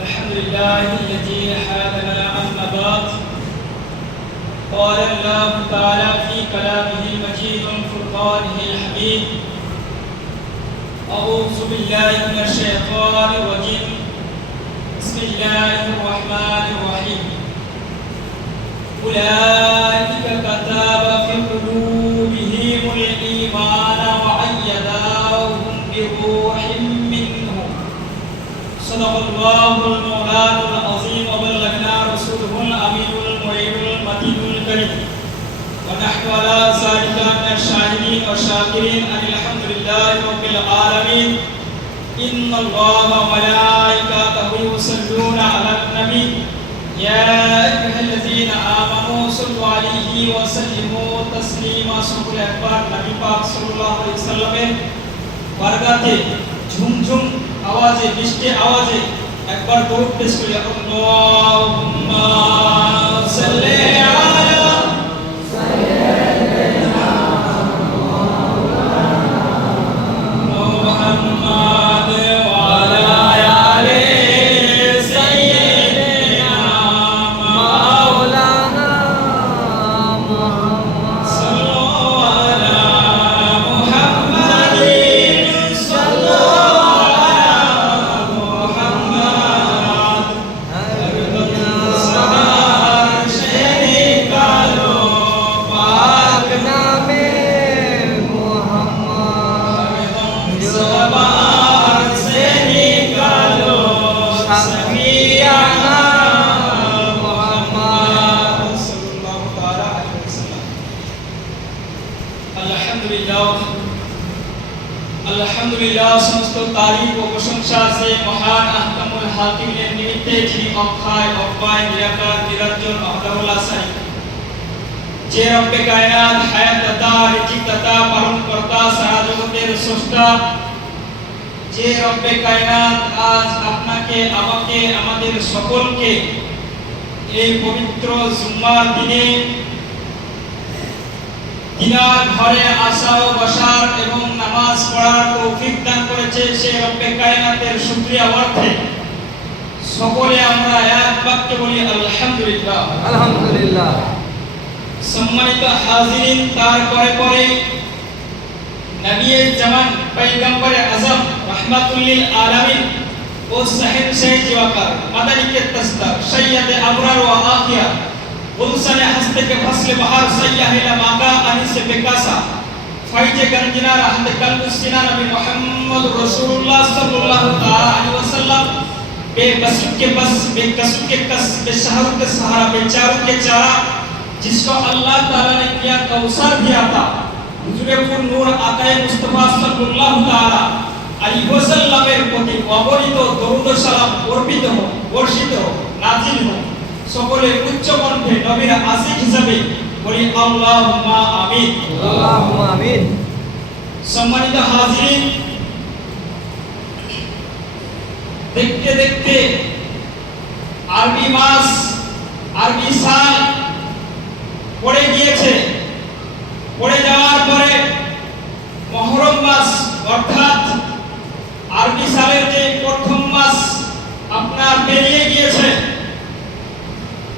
الحمد لله الذي حادنا عن نبات. قال الله تعالى في كلامه المجيد وفرقانه الحميد: أعوذ بالله من الشيطان الرجيم. بسم الله الرحمن الرحيم. أولئك كتب في قلوبهم الإيمان وأيدهم بروح منه. صدق الله المولانا العظيم وبلغنا رسوله الأمين المعين المتين الكريم، ونحن على ذلك من الشاهدين والشاكرين أن الحمد لله رب العالمين. إن الله وملائكته يصلون على النبي يا أيها الذين آمنوا صلوا عليه وسلموا تسليما. সকলে একবার নবী পাক সাল্লাল্লাহু আলাইহি ওয়াসাল্লামের বারগাতে ঝুমঝুম আওয়াজে মিষ্টি আওয়াজে একবার দরুদ পেশ করি। আল্লাহুম্মা সাল্লি আলা সাইয়্যিদিনা মুহাম্মাদ ওয়া আলা আলি সাইয়্যিদিনা মাওলানা মুহাম্মদ সাল্লাল্লাহু আলা মুহাম্মাদিন সাল্লাল্লাহু আলা মুহাম্মাদ সবার শেরি কালো পাক নামে মুহাম্মদ সবার শেরি কালো সাফিয়ানা মুহাম্মদ সাল্লাল্লাহু তাআলা আলাইহি ওয়াসাল্লাম। আলহামদুলিল্লাহ সমস্ত তারিফ ও প্রশংসা সে মহান আহকামুল হাকিমের নিমিত্তে, যিনি অক্ষয় অব্যয় নিরাকার নিরঞ্জন ওয়াহদাহুল শারীক, যে রব্বে কায়নাত হায়াত দাতা রিজিক দাতা পালন কর্তা সারা জগতের স্রষ্টা, যে রব্বে কায়নাত আজ আপনাকে আমাকে আমাদের সকলকে এই পবিত্র জুম্মার দিনে দিনার ঘরে আসা ও বসার এবং নামাজ পড়ার তৌফিক দান করেছে, সে রব্বে কায়নাতের শুকরিয়া অর্থে সকলে আমরা এক বাক্যে বলি আলহামদুলিল্লাহ। আলহামদুলিল্লাহ। সম্মানিত হাজিরিন, তার পরে পরে নবিয়ে জামান পয়গম্বর আজম রাহমাতুল লিল আলামিন ও শাহেনশাহ জিওয়াকার মাদানিকে তসদার সৈয়দ আবরার ওয়া আখিয়া गुलशन हस्ते के फसले बहार सय्याहिला माका अनिसे बेकासा फैजे गंजना रहत कलबुसिना नबी मोहम्मद रसूलुल्लाह सल्लल्लाहु ताला अलैहि वसल्लम बेबसुक के बस बेकसुक के कस बेशहर के सहारा बेचारों के चारा, जिसको अल्लाह ताला ने किया कौसर दिया था। हुजूर पुर नूर आकाए मुस्तफा सल्लल्लाहु ताला अलैहि वसल्लमेर प्रति অগণিত দরুদ ও সালাম অর্পিত হোক, বর্ষিত হোক, নাজিল হোক। সকলে উচ্চ কণ্ঠে নবীর আশিক হিসাবে বলি আল্লাহুম্মা আমিন। আল্লাহুম্মা আমিন। সম্মানিত হাজিরিন, দেখতে দেখতে আরবি মাস আরবি সাল পড়ে গিয়েছে। পড়ে যাওয়ার পরে মুহররম মাস অর্থাৎ আরবি সালের যে প্রথম মাস আপনার পেরিয়ে গিয়েছে।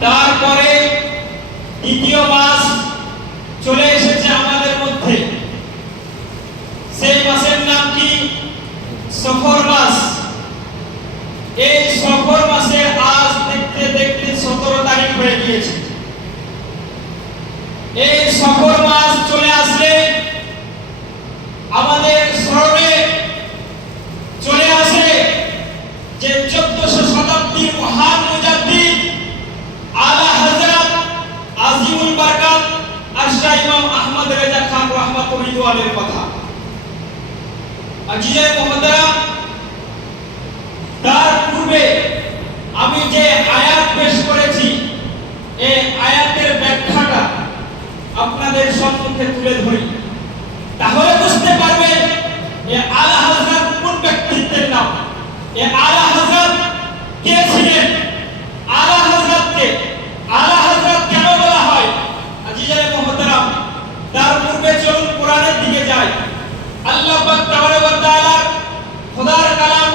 তারপরে দ্বিতীয় মাস চলে এসেছে আমাদের মধ্যে। সেই মাসের নাম কি? সফর মাস। এই সফর মাসে আজ দেখতে দেখতে 17 তারিখ হয়ে গিয়েছে। এই সফর মাস চলে আসলে আমাদের স্মরণে চলে আসে যে 1400 শতাব্দীর মহান মুজাদ্দিদ আলা হযরত আজিমুল বারাকাত আশরাফ ইমাম আহমদ রেজা খান রাহমাতুল্লাহির কথা। আজিজে মুহতারাম, তার পূর্বে আমি যে আয়াত পেশ করেছি, এই আয়াতের ব্যাখ্যাটা আপনাদের সম্মুখে তুলে ধরি, তাহলে বুঝতে পারবেন এ আলা হযরত কোন ব্যক্তিত্বের নাম, এ আলা হযরত কে ছিলেন, আলা হযরতকে আলা হযরত কেন বলা হয়। আজিজে মুহতারাম, তার পূর্বে চলুন কোরআনের দিকে যাই। আল্লাহ পাক তাবারক ওয়া তাআলা খোদার কালাম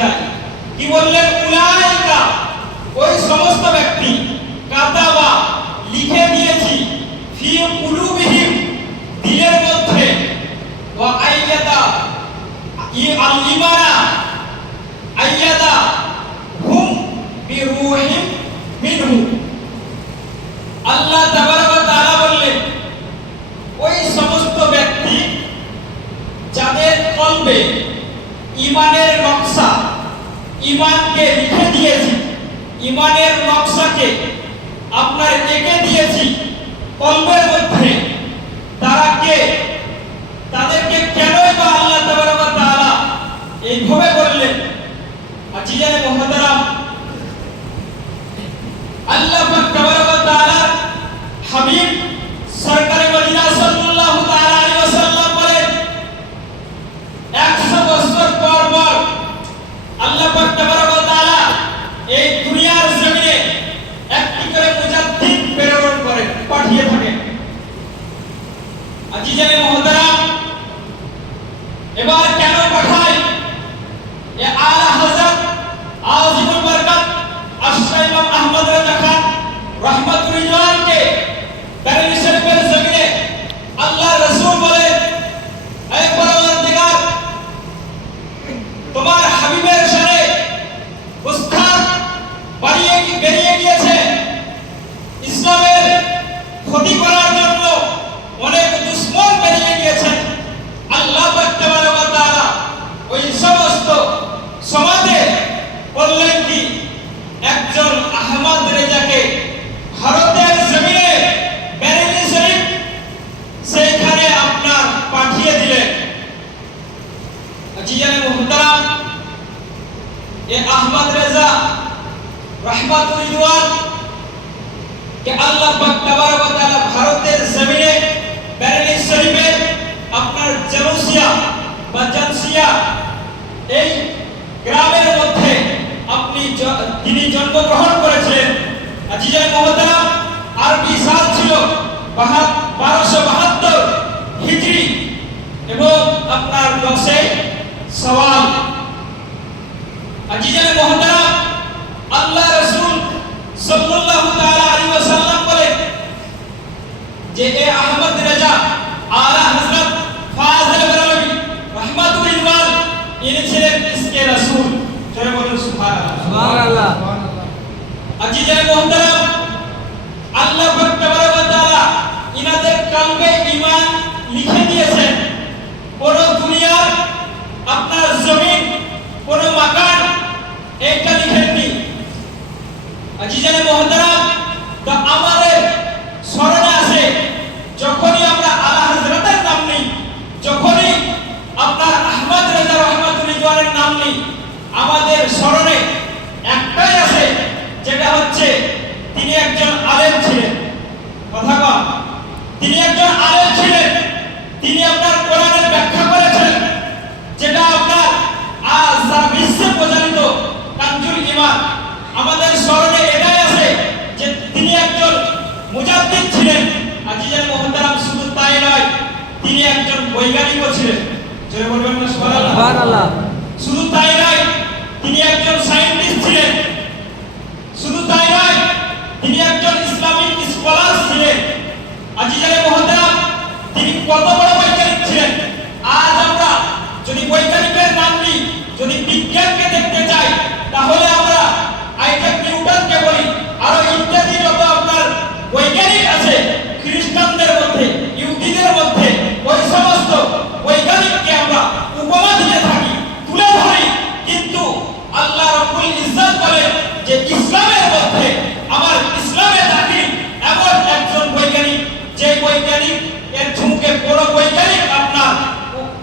যায়। কি বললেন? উলাইকা, ওই সমস্ত ব্যক্তি, কাতাবা, লিখে দিয়েছি, ফি কুলুবিহিম, দিলের মধ্যে, ওয়া আইয়াদা, আল ইমানা, আইয়াদা হুম বিরূহিম মিনহু। আল্লাহ তাবারক ওয়া তাআলা বললেন, ওই সমস্ত ব্যক্তি যাদের কলবে ঈমানের নকশা, ঈমানকে লিখে দিয়েছি, ঈমানের নকশাকে আপনার এঁকে দিয়েছি কলবের মধ্যে, তারা কে? তাদেরকে কেনই বা আল্লাহ তাবারক ওয়া তাআলা এইভাবে বললেন? আজিজানে মুহতারাম, আল্লাহ পাক তাবারক ওয়া তাআলা হাবিব সরকারে মদিনা সাল্লাল্লাহু তাআলা আলাইহি ওয়াসাল্লাম বলেন, 100 বছর পর আল্লাহ পাক তাবারক ওয়া তাআলা এই দুনিয়ার জমিনে একটি করে মুজাদ্দিদ প্রেরণ করেন, পাঠিয়ে থাকেন। আজিজানে মুহতারাম, এবার কেন পাঠায়? এ আলা হযরত আজিমুল বরকত আশরাফ ইমাম আহমদ রাজা খান রাহমাতুল রিজওয়ানকে বেরেলী শরীফের জমিনে আল্লাহ রাসূল বলেন, হে পরওয়ারদিগার, তোমার হাবিবের শানে উস্তাদ বেরিয়ে গিয়েছে, ইসলামের ক্ষতি করার জন্য অনেক দুশমন বেরিয়ে গিয়েছে। আল্লাহ পাক তাবারক ওয়া তাআলা ওই সমস্ত সমাজে বললেন কি, একজন আহমদ রেজাকে ভারতের জমিনে বেরেলী শরীফ সেইখানে আপনার পাঠিয়ে দিলেন। আজিজানে মুহতারাম, এ আহমদ রেজা রাহমাতুল রিজওয়ান কে আল্লাহ পাক তাবারক ওয়া তাআলা ভারতের জমিনে বেরেলী শরীফে আপনার জানুসিয়া বা জানসিয়া এই গ্রামের মধ্যে তিনি জন্মগ্রহণ করেছিলেন। আজিজানে মুহতারাম, আরবি সাল ছিল 1272 হিজরি এবং আপনার 10 শাওয়াল। আজিজানে মুহতারাম, আল্লাহ রাসূল সাল্লাল্লাহু তাআলা আলাইহি ওয়াসাল্লাম বলেন যে এ আহমদ রেজা আলা হযরত ফাজিল বেরেলভী রাহমাতুল রিজওয়ান ইনি ছিলেন ইসকে রাসূল। জোরে বলুন সুবহানাল্লাহ। সুবহানাল্লাহ। আজিজানে মুহতারাম, আল্লাহ পাক তাবারক ওয়া তাআলা ইনাদের কলবে ঈমান লিখে দিয়েছেন। কোন দুনিয়ার আপনার জমিন, কোন মাকান এটা লিখেননি। আজিজানে মুহতারাম, তো আমাদের স্মরণে আসে যখনই আমরা আলা হযরতের নাম নিই, যখনই আপনার আহমদ রেজা রাহমাতুল রিজওয়ানের নাম নিই, আমাদের স্মরণে একটাই আসে, যেটা হচ্ছে তিনি একজন আলেম ছিলেন। কথা কম, তিনি একজন আলেম ছিলেন। তিনি আপনার কোরআনের ব্যাখ্যা করেছেন, যেটা আপনার আজ সারা বিশ্বে প্রচারিত কানজুল ঈমান। আমাদের স্মরণে এটাই আছে যে তিনি একজন মুজাদ্দিদ ছিলেন। আজিজানে মুহতারাম, শুধু তাই নয়, তিনি একজন বৈজ্ঞানিকও ছিলেন। জোরে বলবেন না সুবহানাল্লাহ। সুবহানাল্লাহ। শুধু তাই নয়, তিনি একজন সায়েন্টিস্ট ছিলেন। শুধু তাই নয়, তিনি একজন ইসলামিক স্কলার ছিলেন। আজিজানে মুহতারাম, তিনি কত বড় বৈজ্ঞানিক ছিলেন! আজ আমরা যদি বৈজ্ঞানিকের নাম নিই, যদি বিজ্ঞানকে দেখতে চাই, তাহলে আমরা আইজাক নিউটনকে বলি, আরো ইত্যাদি যত আপনার বৈজ্ঞানিক আছে খ্রিস্টানদের মধ্যে, ইহুদিদের মধ্যে, ওই সমস্ত বৈজ্ঞানিককে আমরা উপমা দিয়ে থাকি, তুলে ধরি। কিন্তু আল্লাহ রাব্বুল ইজ্জত বলেন যে ইসলামের মধ্যে, আমার ইসলামে থাকি এমন একজন বৈজ্ঞানিক, যে বৈজ্ঞানিক এর ঝুঁকে বড় বৈজ্ঞানিক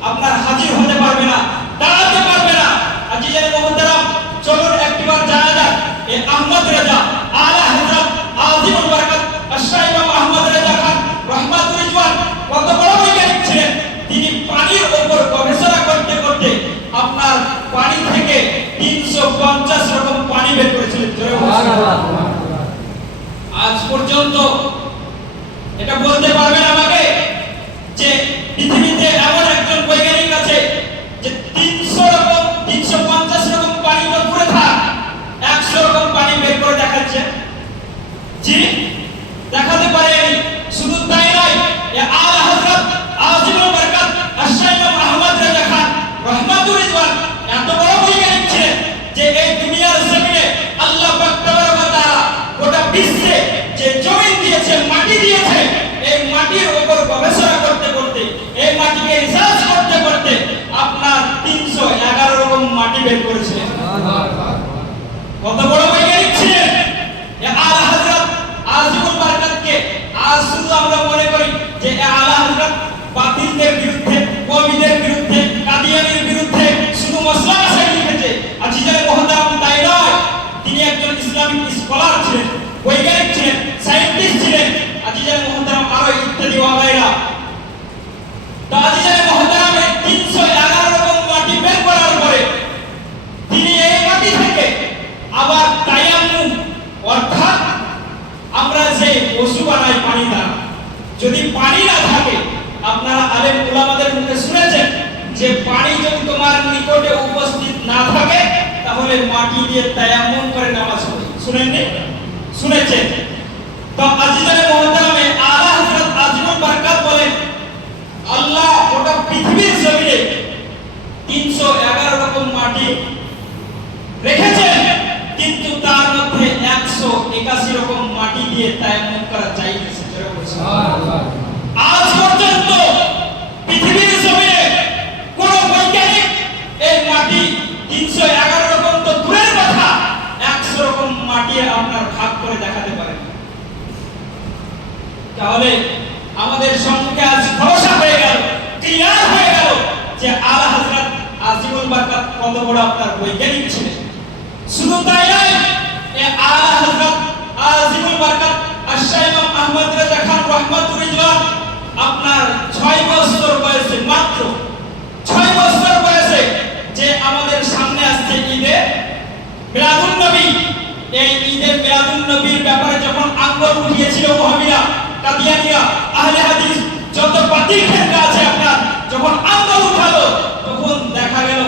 আপনার হাজির হতে পারবে না, দাঁড়াতে পারবে না। আজিজানে মুহতারাম, চলুন একবার জানা যাক এই আহমদ রেজা আলা হযরত আজিমুল বরকত আশরাফ ইমাম আহমদ রেজা খান রাহমাতুল রিজওয়ান কত বড় বৈজ্ঞানিক ছিলেন। তিনি পানির উপর গবেষণা করতে করতে আপনার পানি থেকে 350 রকম পানি বের করেছিলেন। সুবহানাল্লাহ। আজ পর্যন্ত এটা বলতে পারবেন আমাকে যে পৃথিবীতে এমন একজন বৈজ্ঞানিক আছে যে 350 রকম আবার তায়াম্মুম অর্থাৎ আমরা যে ওযু বানাই পানি দ্বারা, যদি পানি না থাকে, আপনারা আলেম উলামাদের মুখে শুনেছেন যে পানি যদি তোমার নিকটে উপস্থিত না থাকে তাহলে মাটি দিয়ে তায়াম্মুম করে নামাজ পড়ি। শুনেননি? শুনেছেন? তো আজিজানে মুহতারামে আলা হযরত আজিমুল বারকাত বলেন, আল্লাহ গোটা পৃথিবীর জমিনে 311 রকম মাটি রেখেছেন, কিন্তু তার মধ্যে 181 রকম মাটি দিয়ে তায়াম্মুম করা জায়েজ আছে। সুবহানাল্লাহ। আজ পর্যন্ত পৃথিবীর জমিনে কোন বৈজ্ঞানিক এই মাটি 311 রকম তো দূরের কথা, 100 রকম মাটি আপনার ভাগ করে দেখাতে পারেন। তাহলে আমাদের সম্মুখে আজ ভরসা হয়ে গেল, ক্লিয়ার হয়ে গেল যে আলা হযরত আজিমুল বারকাত কত বড় আপনার বৈজ্ঞানিক ছিলেন। শুধু তাই নয়, এই আলা হযরত আজিমুল বারকাত আশরাফ ইমাম আহমদ রেজা খান রাহমাতুল্লাহ আপনার 6 বছর বয়সে, মাত্র 6 বছর বয়সে, যে আমাদের সামনে আসছে ঈদে মিলাদুন নবী, এই ঈদে মিলাদুন নবীর ব্যাপারে যখন আঙ্গুল উঠিয়েছিল ওয়াহাবিরা, কাদিয়ানিয়া, আহলে হাদিস, যত বাতিল ফিরকা আছে আপনার, যখন আঙ্গুল উঠালো তখন দেখা গেল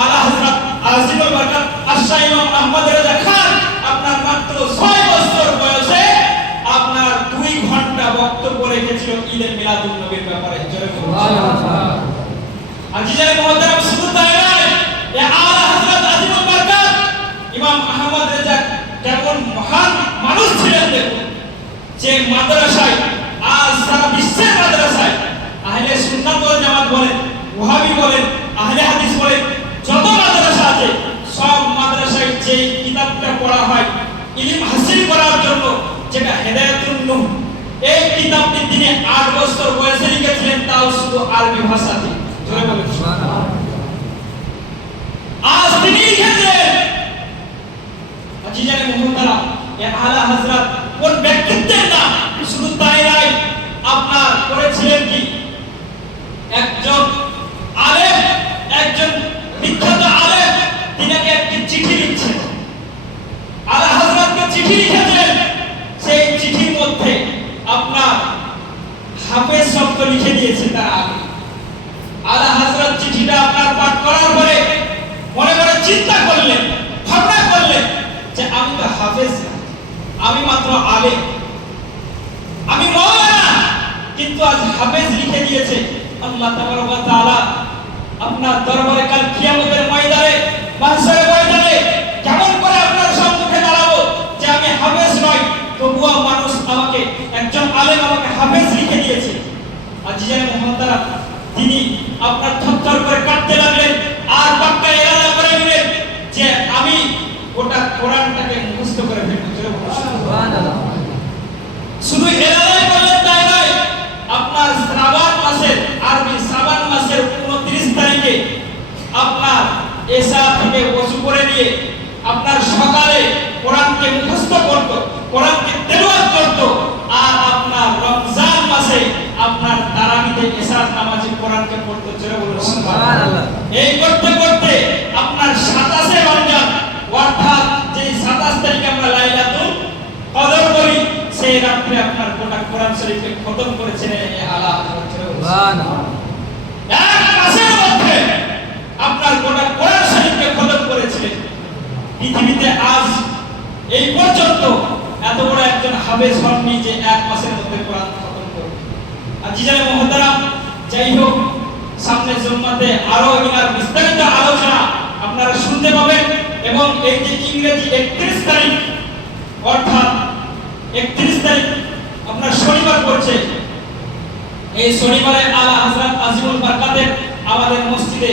আলা হযরত আজিমুল বারকাত আশরাফ ইমাম আহমদ রেজা খান আপনার মাত্র 6 বছর বয়সে আপনার 2 ঘন্টা বক্তব্য রেখেছিল ঈদে মিলাদুন নবীর ব্যাপারে। সুবহানাল্লাহ। আজিজানে মুহতারাম, শুধু তাই নয়, এই আলা হযরত আজিমুল বারকাত ইমাম আহমদ রেজা কেমন মহান মানুষ ছিলেন দেখুন, যে মাদ্রাসায়, আজ সারা বিশ্বের মাদ্রাসায় আহলে সুন্নাত ওয়াল জামাত বলেন, ওয়াহাবি বলেন, আহলে হাদিস বলেন, যত মাদ্রাসা আছে সব মাদ্রাসায় যে কিতাবটা পড়া হয় ইলম হাসিল করার জন্য, যেটা হেদায়াতুন নূহ, এই কিতাবটি তিনি 8 বছর বয়সে লিখেছিলেন, তাও শুধু আরবি ভাষাতে। জোরে বলেন সুবহানাল্লাহ। আজ তিনি লিখেছেন। আজিজানে মুহতারাম, এই আলা হযরত কোন ব্যক্তিত্বের নাম, শুধু তাই নয়, আপনার করেছিলেন কি, একজন আলেম, একজন বিখ্যাত আলেম, তিনাকে একটি চিঠি লিখছেন, আলা হযরতকে চিঠি লিখেছেন, সেই চিঠির মধ্যে আপনার হাফেজ শব্দ লিখে দিয়েছে তার আগে। আলা হযরত চিঠিটা আপনার পাঠ করার পরে মনে মনে চিন্তা করলেন, ভাবনা করলেন যে আমি তো হাফেজ না, আমি মাত্র আলেম, আমি মাওলানা, কিন্তু আজ হাফেজ লিখে দিয়েছে। আল্লাহ তাবারক ওয়া তাআলা আপনার দরবারে কাল কিয়ামতের ময়দানে, মাহশারের ময়দানে কেমন করে আপনার সম্মুখে দাঁড়াবো যে আমি হাফেজ নই, তবুও মানুষ আমাকে, একজন আলেম আমাকে হাফেজ লিখে দিয়েছে। আজিজানে মুহতারাম, তিনি আপনার থরথর করে কাঁপতে লাগলেন, আর পাক্কা ইরাদা করে নিলেন যে আমি গোটা কোরআনটাকে মুখস্থ করে ফেলবো। সুবহানাল্লাহ। শুধু ইরাদাই করলেন তাই নয়, আপনার শ্রাবণ মাসের, আরবি শ্রাবণ মাসের 29 তারিখে আপনার এশা থেকে ওযু করে নিয়ে আপনার সকালে কোরআনকে মুখস্থ করত, কোরআনকে তেলাওয়াত করত, আর আপনার রমজান মাসে আপনার তারাবিতে এশার নামাজে কোরআনকে পড়তে। জোরে বলুন সুবহানাল্লাহ। এই করতে করতে আপনার 27 রমজান, অর্থাৎ যে 27 তারিখে আমরা লাইলাতুল কদর বলি, সেই রাতে আপনার গোটা কোরআন শরীফকে খতম করেছেন এই আলা হযরত। সুবহানাল্লাহ। এক মাসের মধ্যে আপনার গোটা কোরআন শরীফকে খতম করেছিলেন। পৃথিবীতে আজ এই পর্যন্ত এত বড় একজন হাফেজ হননি যে এক মাসের মধ্যে কোরআন খতম করবে। আজিজানে মুহতারাম, যাই হোক, সামনে জুম্মাতে আরো ইনার বিস্তারিত আলোচনা আপনারা শুনতে পাবেন, এবং এই যে ইংরেজি 31 তারিখ, অর্থাৎ 31 তারিখ আপনার শনিবার পড়ছে, এই শনিবারে আলা হযরত আজিমুল বারকাতের আমাদের মসজিদে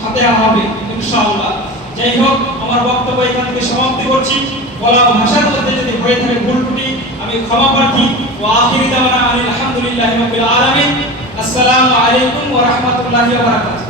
ফাতিহা হবে ইনশাআল্লাহ। যাই হোক, আমার বক্তব্য এখান থেকে সমাপ্তি করছি। বলা ভাষার মধ্যে যদি হয়ে থাকে ভুল ত্রুটি আমি ক্ষমা প্রার্থী। ওয়া আখিরু দাওয়ানা আলহামদুলিল্লাহি রাব্বিল আলামিন। আসসালামু আলাইকুম ওয়া রাহমাতুল্লাহি ওয়া বারাকাতুহু।